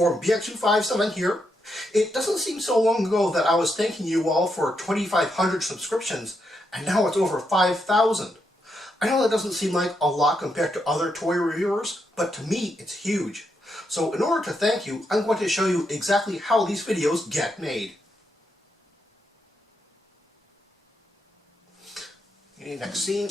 For BX257 here. It doesn't seem so long ago that I was thanking you all for 2,500 subscriptions, and now it's over 5,000. I know that doesn't seem like a lot compared to other toy reviewers, but to me it's huge. So in order to thank you, I'm going to show you exactly how these videos get made. Okay, next scene.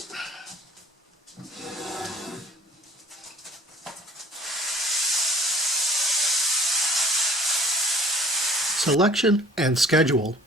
Selection and schedule.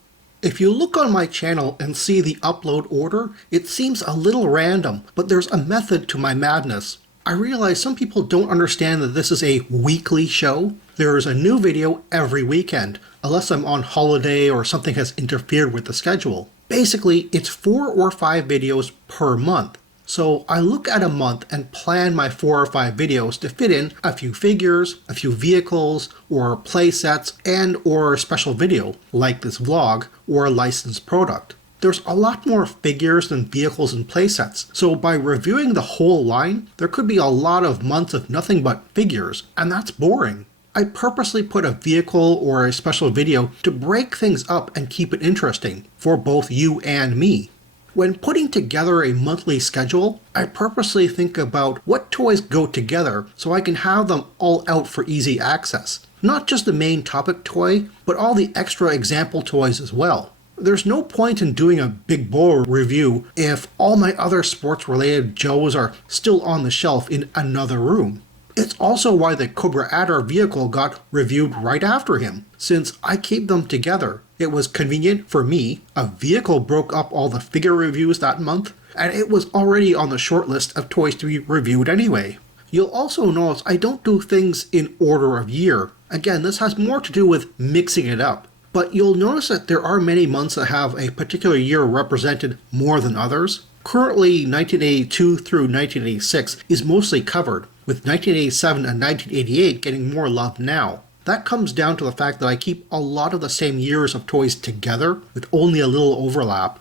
If you look on my channel and see the upload order, it seems a little random, but there's a method to my madness. I realize some people don't understand that this is a weekly show. There is a new video every weekend, unless I'm on holiday or something has interfered with the schedule. Basically, it's 4 or 5 videos per month. So I look at a month and plan my 4 or 5 videos to fit in a few figures, a few vehicles, or play sets, and or a special video, like this vlog, or a licensed product. There's a lot more figures than vehicles and play sets, so by reviewing the whole line, there could be a lot of months of nothing but figures, and that's boring. I purposely put a vehicle or a special video to break things up and keep it interesting, for both you and me. When putting together a monthly schedule, I purposely think about what toys go together so I can have them all out for easy access. Not just the main topic toy, but all the extra example toys as well. There's no point in doing a big bore review if all my other sports-related Joes are still on the shelf in another room. It's also why the Cobra Adder vehicle got reviewed right after him, since I keep them together. It was convenient for me, a vehicle broke up all the figure reviews that month, and it was already on the short list of toys to be reviewed anyway. You'll also notice I don't do things in order of year. Again, this has more to do with mixing it up. But you'll notice that there are many months that have a particular year represented more than others. Currently, 1982 through 1986 is mostly covered, with 1987 and 1988 getting more love now. That comes down to the fact that I keep a lot of the same years of toys together, with only a little overlap.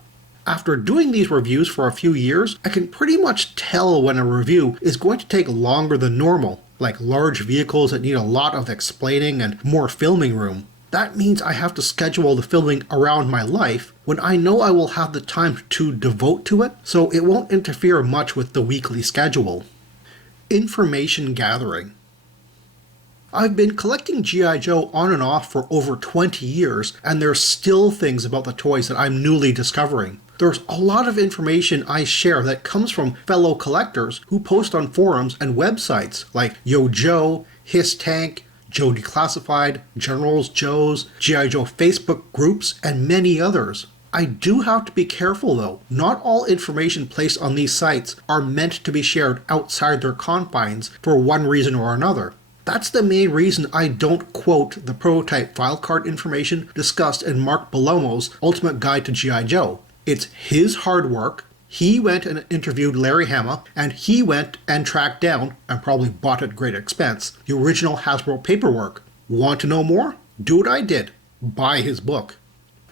After doing these reviews for a few years, I can pretty much tell when a review is going to take longer than normal, like large vehicles that need a lot of explaining and more filming room. That means I have to schedule the filming around my life when I know I will have the time to devote to it, so it won't interfere much with the weekly schedule. Information gathering. I've been collecting G.I. Joe on and off for over 20 years, and there's still things about the toys that I'm newly discovering. There's a lot of information I share that comes from fellow collectors who post on forums and websites like Yo Joe, His Tank, Joe Declassified, Generals Joe's, G.I. Joe Facebook groups, and many others. I do have to be careful though. Not all information placed on these sites are meant to be shared outside their confines for one reason or another. That's the main reason I don't quote the prototype file card information discussed in Mark Bellomo's Ultimate Guide to G.I. Joe. It's his hard work. He went and interviewed Larry Hama, and he went and tracked down, and probably bought at great expense, the original Hasbro paperwork. Want to know more? Do what I did. Buy his book.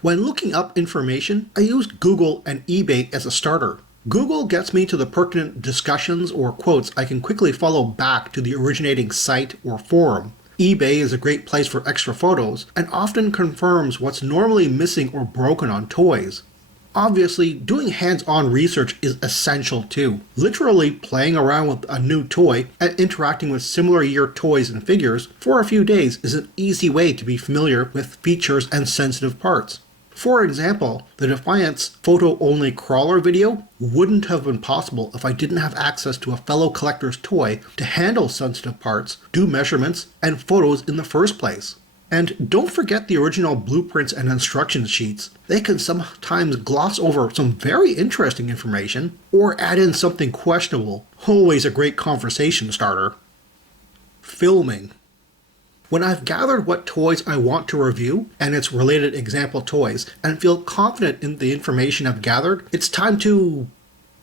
When looking up information, I use Google and eBay as a starter. Google gets me to the pertinent discussions or quotes I can quickly follow back to the originating site or forum. eBay is a great place for extra photos, and often confirms what's normally missing or broken on toys. Obviously, doing hands-on research is essential too. Literally playing around with a new toy and interacting with similar year toys and figures for a few days is an easy way to be familiar with features and sensitive parts. For example, the Defiance photo-only crawler video wouldn't have been possible if I didn't have access to a fellow collector's toy to handle sensitive parts, do measurements, and photos in the first place. And don't forget the original blueprints and instruction sheets. They can sometimes gloss over some very interesting information, or add in something questionable. Always a great conversation starter. Filming. When I've gathered what toys I want to review, and its related example toys, and feel confident in the information I've gathered, it's time to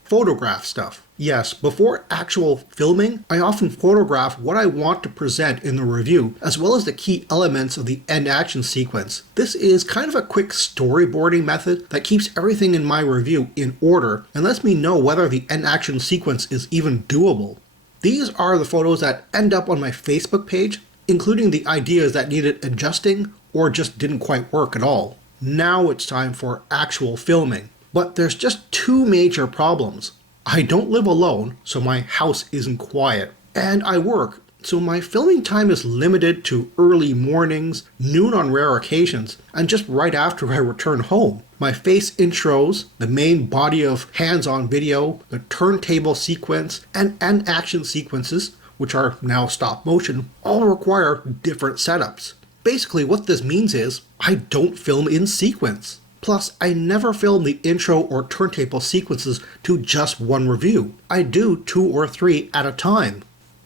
photograph stuff. Yes, before actual filming, I often photograph what I want to present in the review, as well as the key elements of the end action sequence. This is kind of a quick storyboarding method that keeps everything in my review in order and lets me know whether the end action sequence is even doable. These are the photos that end up on my Facebook page. including the ideas that needed adjusting or just didn't quite work at all. Now it's time for actual filming. But there's just two major problems. I don't live alone, so my house isn't quiet. And I work, so my filming time is limited to early mornings, noon on rare occasions, and just right after I return home. My face intros, the main body of hands-on video, the turntable sequence, and action sequences, which are now stop motion, all require different setups. Basically what this means is, I don't film in sequence. Plus, I never film the intro or turntable sequences to just one review. I do 2 or 3 at a time.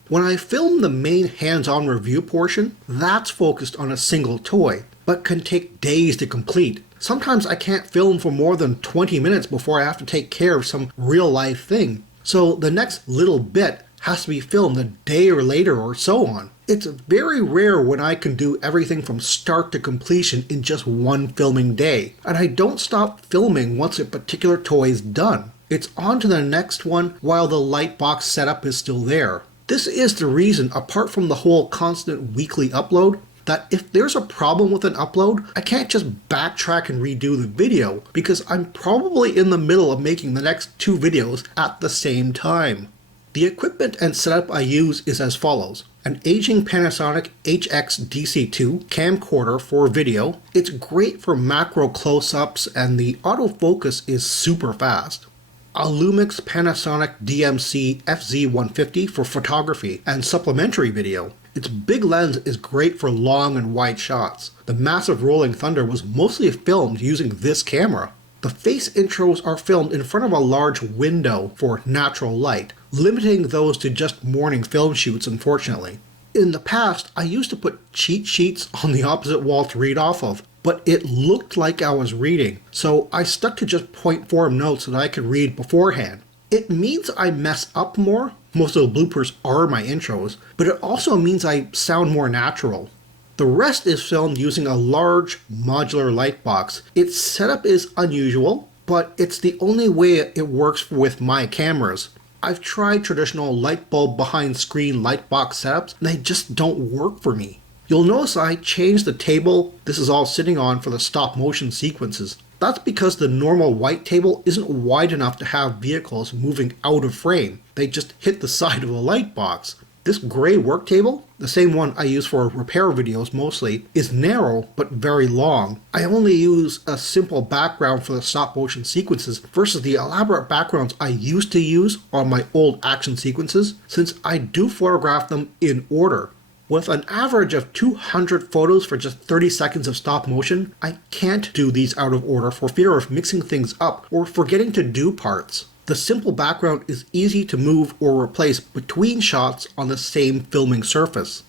When I film the main hands-on review portion, that's focused on a single toy, but can take days to complete. Sometimes I can't film for more than 20 minutes before I have to take care of some real-life thing. So the next little bit has to be filmed a day or later or so on. It's very rare when I can do everything from start to completion in just one filming day, and I don't stop filming once a particular toy is done. It's on to the next one while the Lightbox setup is still there. This is the reason, apart from the whole constant weekly upload, that if there's a problem with an upload, I can't just backtrack and redo the video, because I'm probably in the middle of making the next 2 videos at the same time. The equipment and setup I use is as follows. An aging Panasonic HX-DC2 camcorder for video. It's great for macro close-ups and the autofocus is super fast. A Lumix Panasonic DMC FZ150 for photography and supplementary video. Its big lens is great for long and wide shots. The massive Rolling Thunder was mostly filmed using this camera. The face intros are filmed in front of a large window for natural light, limiting those to just morning film shoots, unfortunately. In the past, I used to put cheat sheets on the opposite wall to read off of, but it looked like I was reading, so I stuck to just point form notes that I could read beforehand. It means I mess up more. Most of the bloopers are my intros, but it also means I sound more natural. The rest is filmed using a large modular light box. Its setup is unusual, but it's the only way it works with my cameras. I've tried traditional light bulb behind screen light box setups and they just don't work for me. You'll notice I changed the table this is all sitting on for the stop motion sequences. That's because the normal white table isn't wide enough to have vehicles moving out of frame. They just hit the side of the light box. This gray work table, the same one I use for repair videos mostly, is narrow but very long. I only use a simple background for the stop motion sequences versus the elaborate backgrounds I used to use on my old action sequences, since I do photograph them in order. With an average of 200 photos for just 30 seconds of stop motion, I can't do these out of order for fear of mixing things up or forgetting to do parts. The simple background is easy to move or replace between shots on the same filming surface.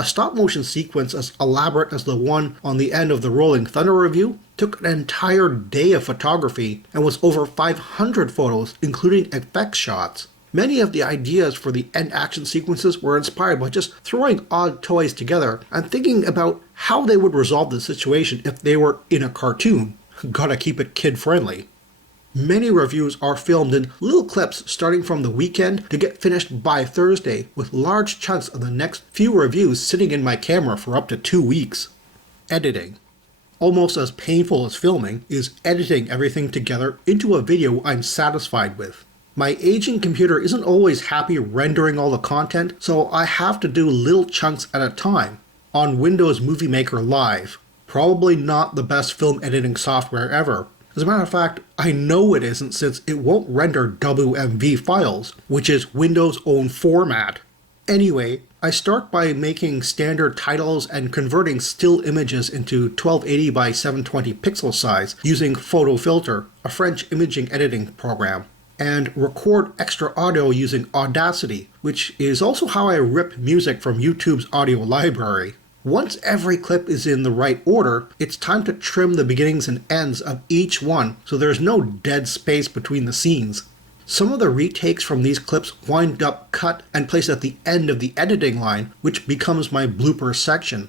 A stop motion sequence as elaborate as the one on the end of the Rolling Thunder review took an entire day of photography and was over 500 photos, including effects shots. Many of the ideas for the end action sequences were inspired by just throwing odd toys together and thinking about how they would resolve the situation if they were in a cartoon. Gotta keep it kid-friendly. Many reviews are filmed in little clips starting from the weekend to get finished by Thursday, with large chunks of the next few reviews sitting in my camera for up to 2 weeks. Editing. Almost as painful as filming is editing everything together into a video I'm satisfied with. My aging computer isn't always happy rendering all the content, so I have to do little chunks at a time on Windows Movie Maker Live. Probably not the best film editing software ever. As a matter of fact, I know it isn't, since it won't render WMV files, which is Windows' own format. Anyway, I start by making standard titles and converting still images into 1280 by 720 pixel size using Photo Filter, a French imaging editing program, and record extra audio using Audacity, which is also how I rip music from YouTube's audio library. Once every clip is in the right order, it's time to trim the beginnings and ends of each one so there's no dead space between the scenes. Some of the retakes from these clips wind up cut and placed at the end of the editing line, which becomes my blooper section.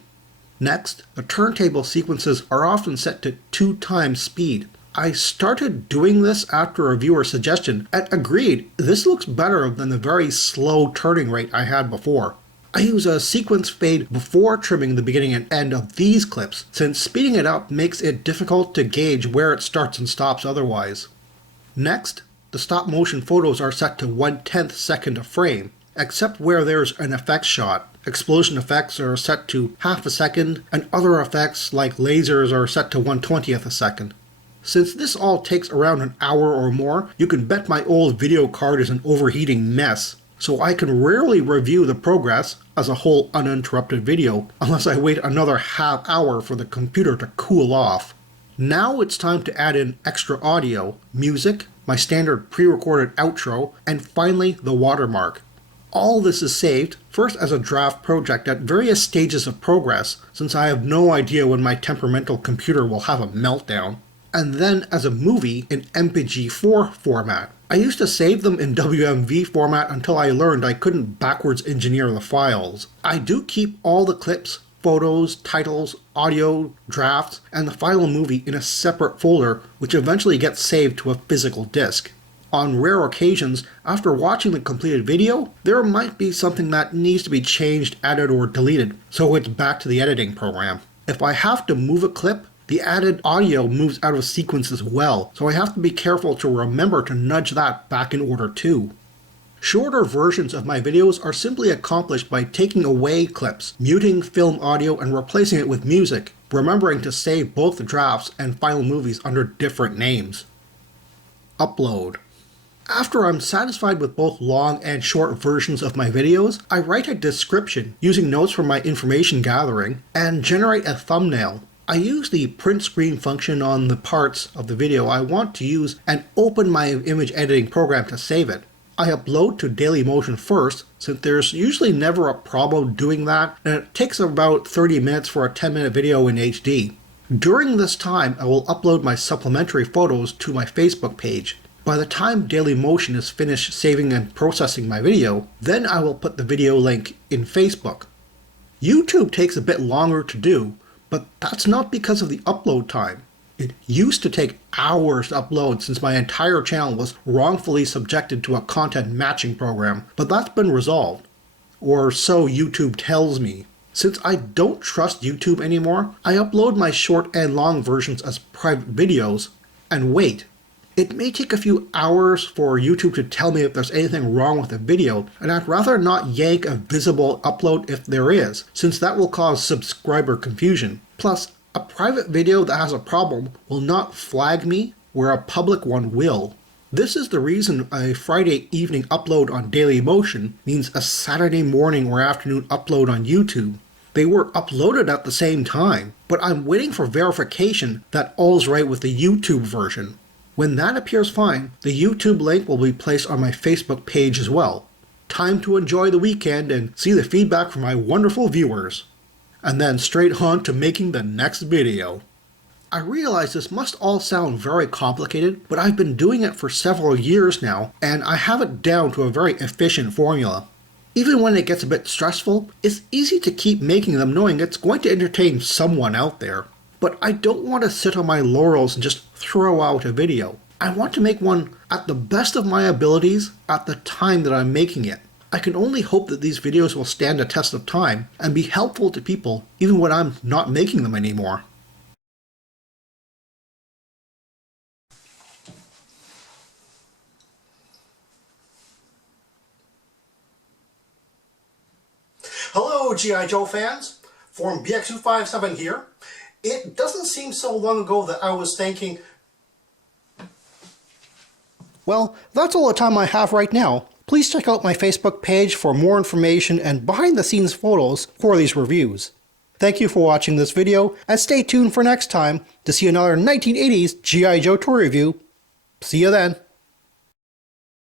Next, the turntable sequences are often set to 2 times speed. I started doing this after a viewer's suggestion and agreed this looks better than the very slow turning rate I had before. I use a sequence fade before trimming the beginning and end of these clips, since speeding it up makes it difficult to gauge where it starts and stops otherwise. Next, the stop motion photos are set to 1/10 second a frame, except where there's an effects shot. Explosion effects are set to half a second, and other effects like lasers are set to 1/20th a second. Since this all takes around an hour or more, you can bet my old video card is an overheating mess, so I can rarely review the progress as a whole uninterrupted video unless I wait another half hour for the computer to cool off. Now it's time to add in extra audio, music, my standard pre-recorded outro, and finally the watermark. All this is saved, first as a draft project at various stages of progress, since I have no idea when my temperamental computer will have a meltdown, and then as a movie in MPG-4 format. I used to save them in WMV format until I learned I couldn't backwards engineer the files. I do keep all the clips, photos, titles, audio, drafts, and the final movie in a separate folder, which eventually gets saved to a physical disc. On rare occasions, after watching the completed video, there might be something that needs to be changed, added, or deleted, so it's back to the editing program. If I have to move a clip, the added audio moves out of sequence as well, so I have to be careful to remember to nudge that back in order too. Shorter versions of my videos are simply accomplished by taking away clips, muting film audio, and replacing it with music, remembering to save both the drafts and final movies under different names. Upload. After I'm satisfied with both long and short versions of my videos, I write a description using notes from my information gathering and generate a thumbnail. I use the print screen function on the parts of the video I want to use and open my image editing program to save it. I upload to Dailymotion first, since there's usually never a problem doing that, and it takes about 30 minutes for a 10-minute video in HD. During this time, I will upload my supplementary photos to my Facebook page. By the time Dailymotion is finished saving and processing my video, then I will put the video link in Facebook. YouTube takes a bit longer to do, but that's not because of the upload time. It used to take hours to upload since my entire channel was wrongfully subjected to a content matching program, but that's been resolved. Or so YouTube tells me. Since I don't trust YouTube anymore, I upload my short and long versions as private videos and wait. It may take a few hours for YouTube to tell me if there's anything wrong with the video, and I'd rather not yank a visible upload if there is, since that will cause subscriber confusion. Plus, a private video that has a problem will not flag me, where a public one will. This is the reason a Friday evening upload on Dailymotion means a Saturday morning or afternoon upload on YouTube. They were uploaded at the same time, but I'm waiting for verification that all's right with the YouTube version. When that appears fine, the YouTube link will be placed on my Facebook page as well. Time to enjoy the weekend and see the feedback from my wonderful viewers. And then straight on to making the next video. I realize this must all sound very complicated, but I've been doing it for several years now, and I have it down to a very efficient formula. Even when it gets a bit stressful, it's easy to keep making them knowing it's going to entertain someone out there. But I don't want to sit on my laurels and just throw out a video. I want to make one at the best of my abilities at the time that I'm making it. I can only hope that these videos will stand the test of time and be helpful to people even when I'm not making them anymore. Hello G.I. Joe fans, Form BX257 here. It doesn't seem so long ago that I was thinking, well, that's all the time I have right now. Please check out my Facebook page for more information and behind-the-scenes photos for these reviews. Thank you for watching this video, and stay tuned for next time to see another 1980s G.I. Joe toy review. See you then.